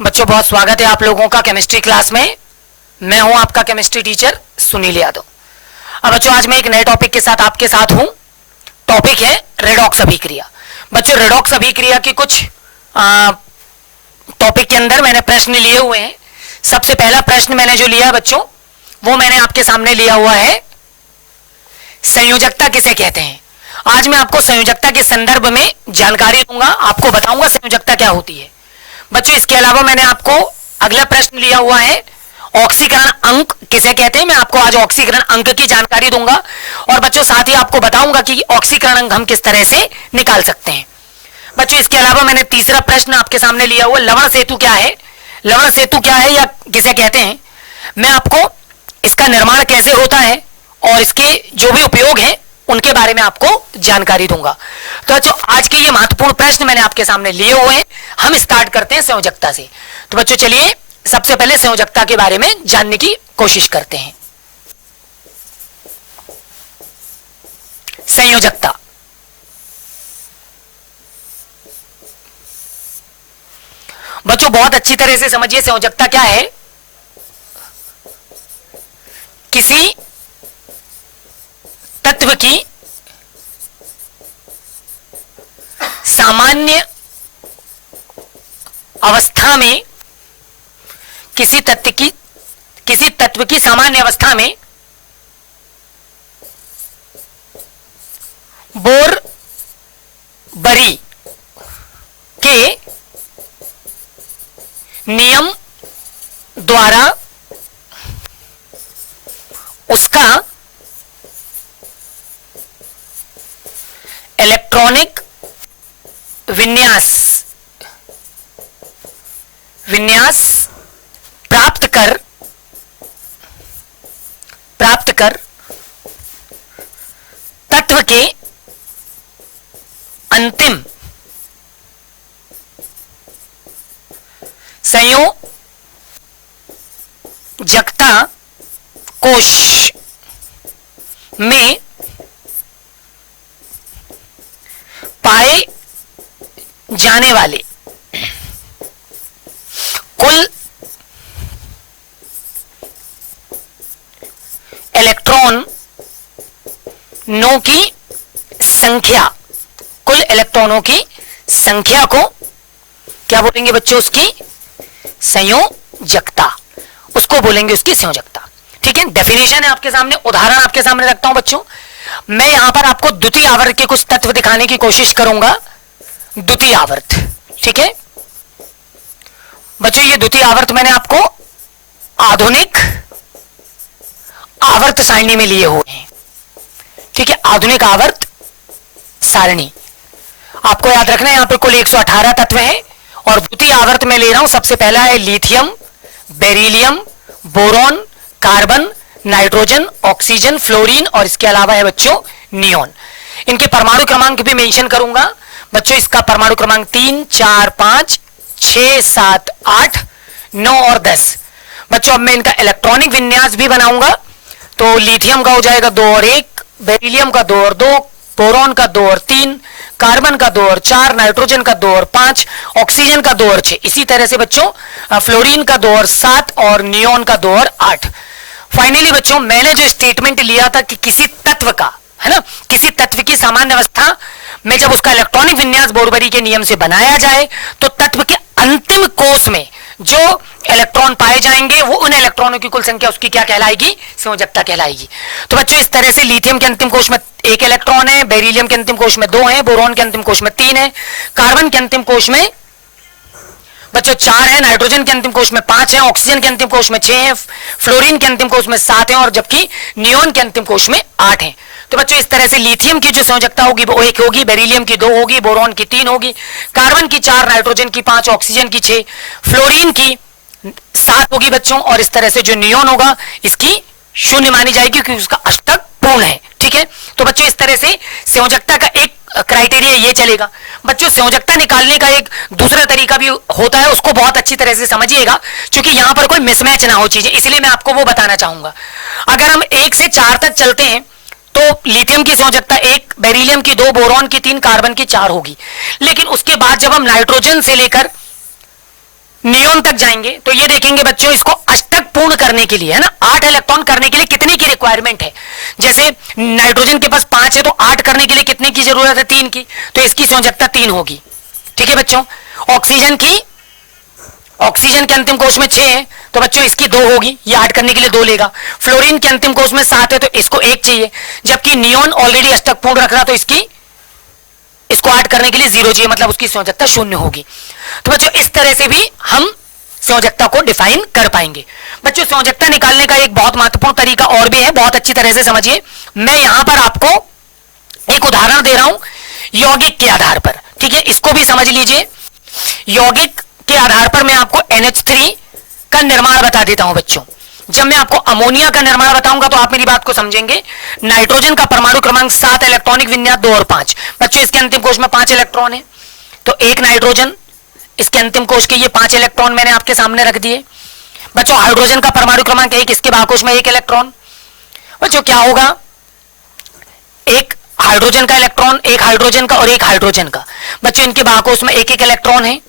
बच्चों बहुत स्वागत है आप लोगों का केमिस्ट्री क्लास में। मैं हूं आपका केमिस्ट्री टीचर सुनील यादव। अब बच्चों आज मैं एक नए टॉपिक के साथ आपके साथ हूं। टॉपिक है रेडॉक्स अभिक्रिया। बच्चों रेडॉक्स अभिक्रिया की कुछ टॉपिक के अंदर मैंने प्रश्न लिए हुए हैं। सबसे पहला प्रश्न मैंने जो लिया बच्चों वो मैंने आपके सामने लिया हुआ है, संयोजकता किसे कहते हैं। आज मैं आपको संयोजकता के संदर्भ में जानकारी दूंगा, आपको बताऊंगा संयोजकता क्या होती है। बच्चों इसके अलावा मैंने आपको अगला प्रश्न लिया हुआ है, ऑक्सीकरण अंक किसे कहते हैं। मैं आपको आज ऑक्सीकरण अंक की जानकारी दूंगा और बच्चों साथ ही आपको बताऊंगा कि ऑक्सीकरण अंक हम किस तरह से निकाल सकते हैं। बच्चों इसके अलावा मैंने तीसरा प्रश्न आपके सामने लिया हुआ, लवण सेतु क्या है। लवण सेतु क्या है या किसे कहते हैं, मैं आपको इसका निर्माण कैसे होता है और इसके जो भी उपयोग है उनके बारे में आपको जानकारी दूंगा। तो बच्चों आज के ये महत्वपूर्ण प्रश्न मैंने आपके सामने लिए हुए हैं। हम स्टार्ट करते हैं संयोजकता से। तो बच्चों चलिए सबसे पहले संयोजकता के बारे में जानने की कोशिश करते हैं। संयोजकता बच्चों बहुत अच्छी तरह से समझिए संयोजकता क्या है। किसी तत्व की सामान्य अवस्था में किसी तत्व की सामान्य अवस्था में बोर-बरी के नियम द्वारा उसका इलेक्ट्रॉनिक विन्यास प्राप्त कर तत्व के अंतिम संयोजकता कोश में पाए जाने वाले कुल इलेक्ट्रॉनों की संख्या को क्या बोलेंगे बच्चों, उसकी संयोजकता, उसको बोलेंगे उसकी संयोजकता। ठीक है, डेफिनेशन है आपके सामने, उदाहरण आपके सामने रखता हूं बच्चों। मैं यहां पर आपको द्वितीय आवर्त के कुछ तत्व दिखाने की कोशिश करूंगा। द्वितीय आवर्त, ठीक है बच्चों, ये द्वितीय आवर्त मैंने आपको आधुनिक आवर्त सारणी में लिए हुए हैं। ठीक है, आधुनिक आवर्त सारणी आपको याद रखना है। यहां पर कुल 118 तत्व हैं और द्वितीय आवर्त में ले रहा हूं। सबसे पहला है lithium, beryllium, boron, carbon, nitrogen, oxygen, fluorine और इसके अलावा है बच्चों नियोन। इनके परमाणु क्रमांक भी मेंशन करूंगा बच्चों। इसका परमाणु क्रमांक 3, 4, 5, 6, 7, 8, 9 और 10। बच्चों अब मैं इनका इलेक्ट्रॉनिक विन्यास भी बनाऊंगा। तो लिथियम का हो जाएगा 2 और 1, बेरिलियम का 2 और 2, बोरॉन का 2 और 3, कार्बन का 2 और 4, नाइट्रोजन का 2 और 5, ऑक्सीजन का 2 और 6। इसी तरह से बच्चों फ्लोरीन का 2 और 7 और नियोन का 2 और 8। फाइनली बच्चों मैंने जो स्टेटमेंट लिया था कि किसी तत्व का, है ना, किसी तत्व की सामान्य अवस्था में जब उसका इलेक्ट्रॉनिक विन्यास बोर-बरी के नियम से बनाया जाए तो तत्व के अंतिम कोष में जो इलेक्ट्रॉन पाए जाएंगे वो उन इलेक्ट्रॉनों की कुल संख्या उसकी क्या कहलाएगी, संयोजकता कहलाएगी। तो बच्चों इस तरह से लिथियम के अंतिम कोष में 1 इलेक्ट्रॉन है, बेरिलियम के अंतिम कोष में 2 है, बोरॉन के अंतिम कोष में 3 है, कार्बन के अंतिम कोष में बच्चों 4 है, नाइट्रोजन के अंतिम कोष में 5 है, ऑक्सीजन के अंतिम कोष में 6 है, फ्लोरीन के अंतिम कोष में 7 है और जबकि नियोन के अंतिम कोष में 8 है। तो बच्चों इस तरह से लिथियम की जो संयोजकता होगी वो 1 होगी, बेरिलियम की 2 होगी, बोरॉन की 3 होगी, कार्बन की 4, नाइट्रोजन की 5, ऑक्सीजन की 6, फ्लोरीन की 7 होगी बच्चों और इस तरह से जो नियोन होगा इसकी 0 मानी जाएगी क्योंकि उसका अष्टक पूर्ण है। ठीक है, तो बच्चों इस तरह से संयोजकता का एक क्राइटेरिया ये चलेगा। बच्चों संयोजकता निकालने का एक दूसरा तरीका भी होता है, उसको बहुत अच्छी तरह से समझिएगा क्योंकि यहां पर कोई मिसमैच ना हो चीजें, इसलिए मैं आपको वो बताना चाहूंगा। अगर हम 1 से 4 तक चलते हैं तो लिथियम की संयोजकता 1, बेरिलियम की 2, बोरॉन की 3, कार्बन की 4 होगी। लेकिन उसके बाद जब हम नाइट्रोजन से लेकर नियोन नियोन तक जाएंगे तो ये देखेंगे बच्चों, इसको अष्टक पूर्ण करने के लिए, है ना, 8 इलेक्ट्रॉन करने के लिए कितने की रिक्वायरमेंट है। जैसे नाइट्रोजन के पास 5 है तो 8 करने के लिए कितने की जरूरत है, 3 की, तो इसकी संयोजकता 3 होगी। ठीक है बच्चों। ऑक्सीजन के अंतिम कोश में 6 है तो बच्चों इसकी 2 होगी, ये 8 करने के लिए 2 लेगा। फ्लोरीन के अंतिम कोश में 7 है तो इसको 1 चाहिए, जबकि नियोन ऑलरेडी अष्टक पूर्ण रख रहा तो इसको 8 करने के लिए 0 चाहिए, मतलब उसकी संयोजकता 0 होगी। तो बच्चों इस तरह से भी हम संयोजकता को डिफाइन कर पाएंगे। बच्चों संयोजकता निकालने का एक बहुत महत्वपूर्ण तरीका और भी है, बहुत अच्छी तरह से समझिए। मैं यहां पर आपको एक उदाहरण दे रहा हूं यौगिक के आधार पर, ठीक है, इसको भी समझ लीजिए। यौगिक के आधार पर मैं आपको NH3 का निर्माण बता देता हूं बच्चों। जब मैं आपको अमोनिया का निर्माण बताऊंगा तो आप मेरी बात को समझेंगे। नाइट्रोजन का परमाणु क्रमांक 7, इलेक्ट्रॉनिक विन्यास 2 और 5। बच्चों इसके अंतिम कोश में 5 इलेक्ट्रॉन है तो एक नाइट्रोजन, इसके अंतिम कोश के ये 5 इलेक्ट्रॉन मैंने आपके सामने रख दिए। बच्चों हाइड्रोजन का परमाणु क्रमांक 1, इसके बाहुकोश में 1 इलेक्ट्रॉन। बच्चों क्या होगा, एक हाइड्रोजन का इलेक्ट्रॉन, एक हाइड्रोजन का और एक हाइड्रोजन का। बच्चों इनके बाहुकोश में 1-1 इलेक्ट्रॉन है,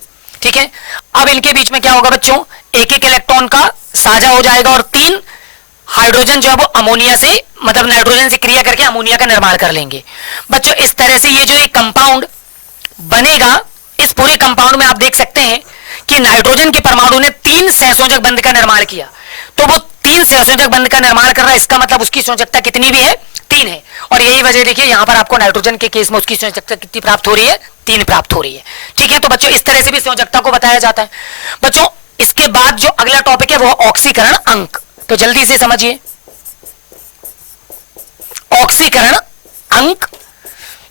ठीक है। अब इनके बीच में क्या होगा बच्चों, 1-1 इलेक्ट्रॉन का साझा हो जाएगा और 3 हाइड्रोजन जो है वो अमोनिया से, मतलब नाइट्रोजन से क्रिया करके अमोनिया का निर्माण कर लेंगे। बच्चों इस तरह से ये जो एक कंपाउंड बनेगा, इस पूरे कंपाउंड में आप देख सकते हैं कि नाइट्रोजन के परमाणु ने 3 सहसंयोजक बंध का निर्माण किया, तो वो 3 सहसंयोजक बंध का निर्माण कर रहा है, इसका मतलब उसकी संयोजकता कितनी भी है, 3 है। और यही वजह देखिए यहां पर आपको नाइट्रोजन के केस में उसकी संयोजकता कितनी प्राप्त हो रही है, 3 प्राप्त हो रही है। ठीक है, तो बच्चों इस तरह से भी संयोजकता को बताया जाता है। बच्चों इसके बाद जो अगला टॉपिक है वो ऑक्सीकरण अंक, तो जल्दी से समझिए। ऑक्सीकरण अंक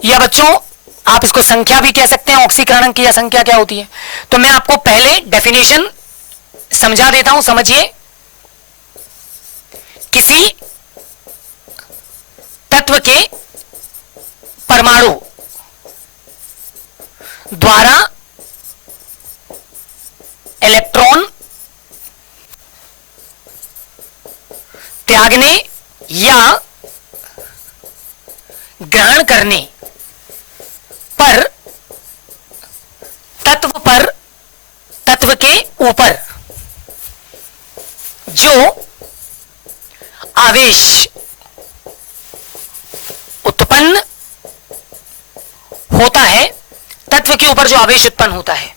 या बच्चों आप इसको संख्या भी कह सकते हैं, ऑक्सीकरण अंक या संख्या क्या होती है। तो मैं आपको पहले डेफिनेशन समझा देता हूं, समझिए। किसी तत्व के परमाणु द्वारा इलेक्ट्रॉन त्यागने या ग्रहण करने पर तत्व के ऊपर जो आवेश उत्पन्न होता है, तत्व के ऊपर जो आवेश उत्पन्न होता है,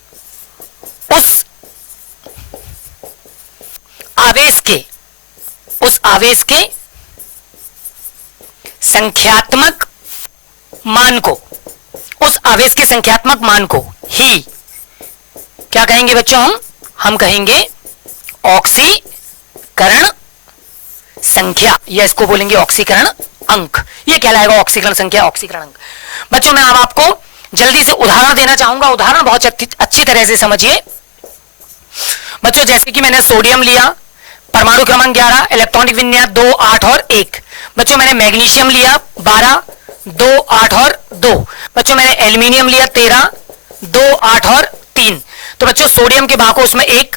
उस आवेश के संख्यात्मक मान को, उस आवेश के संख्यात्मक मान को ही क्या कहेंगे बच्चों, हम कहेंगे ऑक्सीकरण संख्या, या इसको बोलेंगे ऑक्सीकरण अंक। ये कहलाएगा ऑक्सीकरण संख्या, ऑक्सीकरण अंक। बच्चों मैं अब आपको जल्दी से उदाहरण देना चाहूंगा, उदाहरण बहुत अच्छी तरह से समझिए। बच्चों जैसे कि मैंने सोडियम लिया, परमाणु क्रमांक 11, इलेक्ट्रॉनिक विन्यास 2, 8 और 1। बच्चों मैंने मैग्नीशियम लिया 12, 2, 8 और 2। बच्चों मैंने एल्यूमिनियम लिया 13, 2, 8 और 3। तो बच्चों सोडियम के बाहुकोश में 1,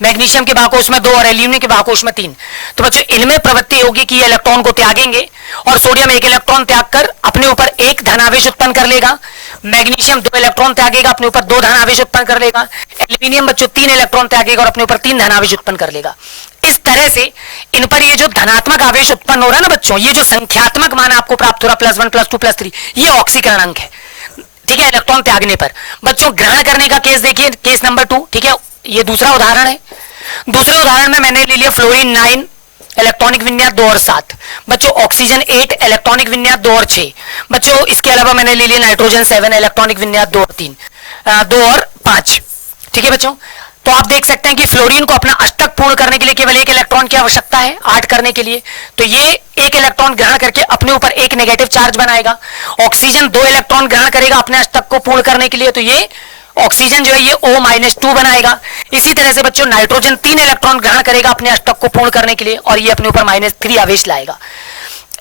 मैग्नीशियम के बाहुकोश में 2 और एल्यूमिनियम के बाहुकोश में 3। तो बच्चों इनमें प्रवृत्ति होगी कि ये इलेक्ट्रॉन को त्यागेंगे और सोडियम 1 इलेक्ट्रॉन त्याग कर अपने ऊपर 1 धनावेश उत्पन्न कर लेगा। मैग्नीशियम 2 इलेक्ट्रॉन त्यागेगा, अपने ऊपर 2 धनावेश उत्पन्न कर लेगा। एल्यूमिनियम बच्चों 3 इलेक्ट्रॉन त्यागेगा और अपने ऊपर 3 धनावेश उत्पन्न कर लेगा। इस तरह से इन पर ये जो धनात्मक आवेश उत्पन्न हो रहा है ना बच्चों, ये जो संख्यात्मक मान आपको प्राप्त हो रहा +1 +2 +3, ये ऑक्सीकरण अंक है। ठीक है, इलेक्ट्रॉन त्यागने पर। बच्चों ग्रहण करने का केस देखिए, केस नंबर 2। ठीक है, ये दूसरा उदाहरण है। दूसरे उदाहरण में मैंने ले लिया फ्लोरीन 9, इलेक्ट्रॉनिक विन्यास 2 और 7। बच्चों ऑक्सीजन 8, इलेक्ट्रॉनिक विन्यास 2 और 6। बच्चों इसके अलावा मैंने ले लिया नाइट्रोजन 7, इलेक्ट्रॉनिक विन्यास 2 और 3, 2 और 5। ठीक है बच्चों, तो आप देख सकते हैं कि फ्लोरीन को अपना अष्टक पूर्ण करने के लिए केवल 1 इलेक्ट्रॉन की आवश्यकता है 8 करने के लिए, तो ये 1 इलेक्ट्रॉन ग्रहण करके अपने ऊपर 1 नेगेटिव चार्ज बनाएगा। ऑक्सीजन 2 इलेक्ट्रॉन ग्रहण करेगा अपने अष्टक को पूर्ण करने के लिए, तो ये ऑक्सीजन जो है ये O-2 बनाएगा। इसी तरह से बच्चों नाइट्रोजन 3 इलेक्ट्रॉन ग्रहण करेगा अपने अष्टक को पूर्ण करने के लिए और ये अपने ऊपर -3 आवेश लाएगा।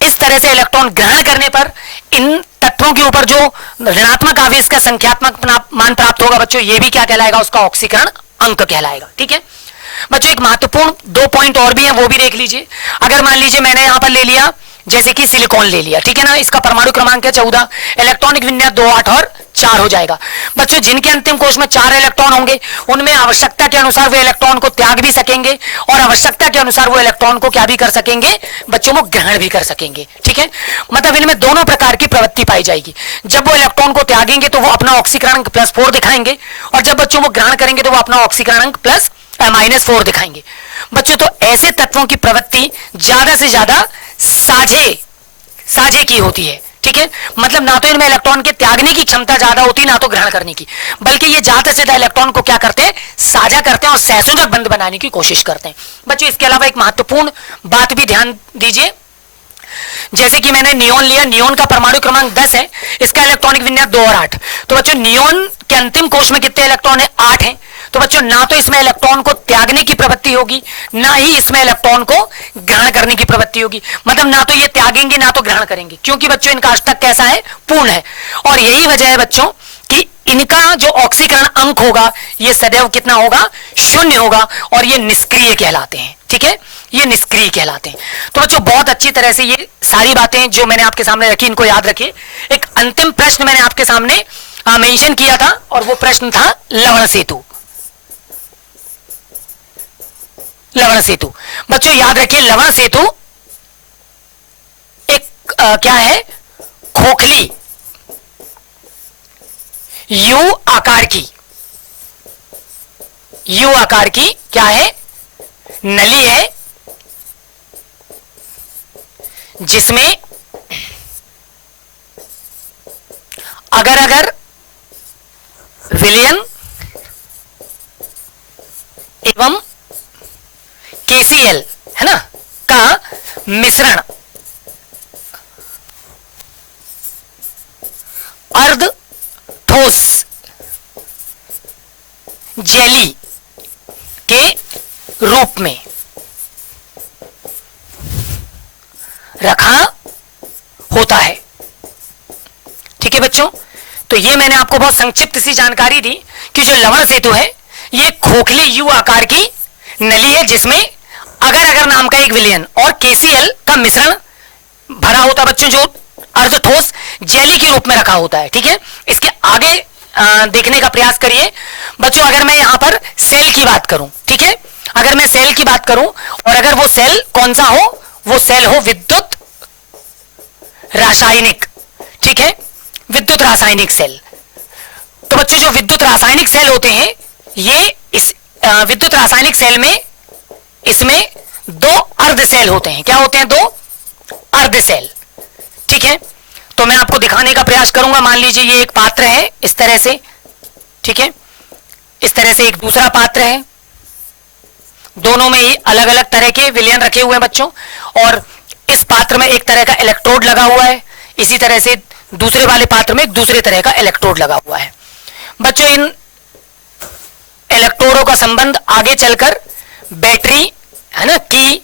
इस तरह से इलेक्ट्रॉन ग्रहण करने पर इन तत्वों के ऊपर जो ऋणात्मक आवेश का संख्यात्मक मान प्राप्त होगा बच्चों, ये भी क्या कहलाएगा, उसका ऑक्सीकरण अंक कहलाएगा। ठीक है बच्चों, एक महत्वपूर्ण 2 पॉइंट और भी हैं, वो भी देख लीजिए। अगर मान लीजिए मैंने यहां पर ले लिया जैसे कि सिलिकॉन ले लिया, ठीक है ना, इसका परमाणु क्रमांक है 14, इलेक्ट्रॉनिक विन्यास 2, 8 और 4 हो जाएगा। बच्चों जिनके अंतिम कोश में 4 इलेक्ट्रॉन होंगे उनमें आवश्यकता के अनुसार वे इलेक्ट्रॉन को त्याग भी सकेंगे और आवश्यकता के अनुसार वो इलेक्ट्रॉन को क्या भी कर सकेंगे बच्चों, वो ग्रहण भी कर सकेंगे, ठीक है। मतलब इनमें दोनों प्रकार की प्रवृत्ति पाई जाएगी। जब वो इलेक्ट्रॉन को त्यागेंगे तो वो अपना ऑक्सीकरण +4 दिखाएंगे और जब बच्चों वो ग्रहण करेंगे तो वो अपना ऑक्सीकरण +-4 दिखाएंगे। बच्चों तो ऐसे तत्वों की प्रवृत्ति ज्यादा से ज्यादा साझे की होती है, ठीक है। मतलब ना तो इनमें इलेक्ट्रॉन के त्यागने की क्षमता ज्यादा होती है ना तो ग्रहण करने की, बल्कि ये ज्यादा से ज्यादा इलेक्ट्रॉन को क्या करते हैं, साझा करते हैं और सहसंयोजक बंध बनाने की कोशिश करते हैं। बच्चों इसके अलावा एक महत्वपूर्ण बात भी ध्यान दीजिए, जैसे कि मैंने नियोन लिया, नियोन का परमाणु क्रमांक 10 है, इसका इलेक्ट्रॉनिक विन्यास 2 और 8। तो बच्चों नियोन के अंतिम कोश में कितने इलेक्ट्रॉन है, 8 है। तो बच्चों ना तो इसमें इलेक्ट्रॉन को त्यागने की प्रवृत्ति होगी ना ही इसमें इलेक्ट्रॉन को ग्रहण करने की प्रवृत्ति होगी। मतलब ना तो ये त्यागेंगे ना तो ग्रहण करेंगे, क्योंकि बच्चों इनका अष्टक कैसा है, पूर्ण है। और यही वजह है बच्चों कि इनका जो ऑक्सीकरण अंक होगा ये सदैव कितना होगा, 0 होगा और ये निष्क्रिय कहलाते हैं, ठीक है, ये निष्क्रिय कहलाते हैं। तो बच्चों बहुत अच्छी तरह से ये सारी बातें जो मैंने आपके सामने रखी इनको याद रखिए। एक अंतिम प्रश्न मैंने आपके सामने मेंशन किया था और वो प्रश्न था लवण सेतु। लवण सेतु बच्चों याद रखिए, लवण सेतु एक क्या है, खोखली यू आकार की क्या है, नली है जिसमें अगर विलयन एवं KCl है ना का मिश्रण अर्ध ठोस जेली के रूप में रखा होता है, ठीक है बच्चों। तो ये मैंने आपको बहुत संक्षिप्त सी जानकारी दी कि जो लवण सेतु है ये खोखली यू आकार की नली है जिसमें अगर नाम का एक विलयन और KCl का मिश्रण भरा होता है बच्चों, जो अर्ध ठोस जेली के रूप में रखा होता है, ठीक है। इसके आगे देखने का प्रयास करिए बच्चों। अगर मैं यहां पर सेल की बात करूं, ठीक है, अगर मैं सेल की बात करूं और अगर वो सेल कौन सा हो, वो सेल हो विद्युत रासायनिक, ठीक है, विद्युत रासायनिक सेल। तो बच्चों जो विद्युत रासायनिक सेल होते हैं ये इस विद्युत रासायनिक सेल में इसमें 2 अर्ध सेल होते हैं। क्या होते हैं, 2 अर्ध सेल, ठीक है। तो मैं आपको दिखाने का प्रयास करूंगा। मान लीजिए ये एक पात्र है इस तरह से, ठीक है, इस तरह से एक दूसरा पात्र है, दोनों में ही अलग अलग तरह के विलयन रखे हुए हैं बच्चों, और इस पात्र में एक तरह का इलेक्ट्रोड लगा हुआ है, इसी तरह से दूसरे वाले पात्र में एक दूसरे तरह का इलेक्ट्रोड लगा हुआ है। बच्चों इन इलेक्ट्रोडों का संबंध आगे चलकर बैटरी है ना, की,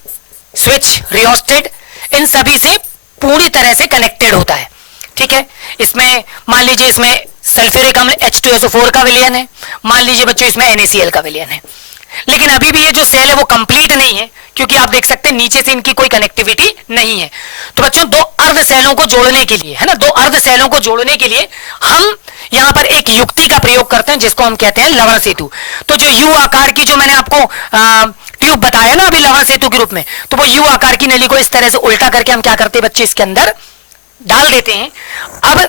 स्विच, रियोस्टेट, इन सभी से पूरी तरह से कनेक्टेड होता है, ठीक है। इसमें मान लीजिए इसमें सल्फ्यूरिक अम्ल H2SO4 का विलयन है, मान लीजिए बच्चों इसमें NaCl का विलयन है, लेकिन अभी भी ये जो सेल है वो कंप्लीट नहीं है क्योंकि आप देख सकते हैं नीचे से इनकी कोई कनेक्टिविटी नहीं है। तो बच्चों 2 अर्ध सेलों को जोड़ने के लिए है ना, 2 अर्ध सेलों को जोड़ने के लिए हम यहां पर एक युक्ति का प्रयोग करते हैं जिसको हम कहते हैं लवण सेतु। तो जो यू आकार की जो मैंने आपको ट्यूब बताया ना अभी लवण सेतु के रूप में, तो वो यू आकार की नली को इस तरह से उल्टा करके हम क्या करते हैं बच्चे, इसके अंदर डाल देते हैं। अब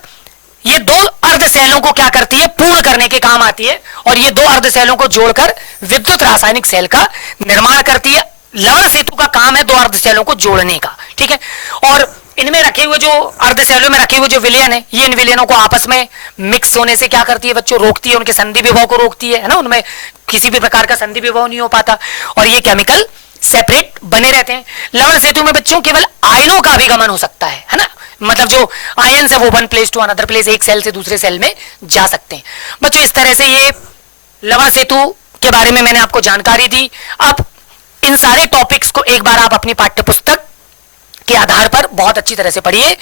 ये 2 अर्ध सेलों को क्या करती है, पूर्ण करने के काम आती है और ये 2 अर्ध सेलों को जोड़कर विद्युत रासायनिक सेल का निर्माण करती है। लवण सेतु का काम है 2 अर्ध सेलों को जोड़ने का, ठीक है। और इनमें रखे हुए जो अर्ध सेलों में रखे हुए जो विलयन है, ये इन विलयनों को आपस में मिक्स होने से क्या करती है बच्चों, रोकती है, उनके संधि विभव को रोकती है ना, उनमें किसी भी प्रकार का संधि विभव नहीं हो पाता और ये केमिकल सेपरेट बने रहते हैं। लवण सेतु में बच्चों केवल आयनों का अभिगमन हो सकता है ना, मतलब जो आयन है वो one place to another place, एक सेल से दूसरे सेल में जा सकते हैं बच्चों। इस तरह से ये लवण सेतु के बारे में मैंने आपको जानकारी दी। अब इन सारे टॉपिक्स को एक बार आप अपनी पाठ्य पुस्तक के आधार पर बहुत अच्छी तरह से पढ़िए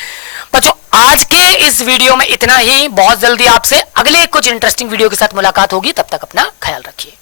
बच्चों। आज के इस वीडियो में इतना ही, बहुत जल्दी आपसे अगले कुछ इंटरेस्टिंग वीडियो के साथ मुलाकात होगी, तब तक अपना ख्याल रखिए।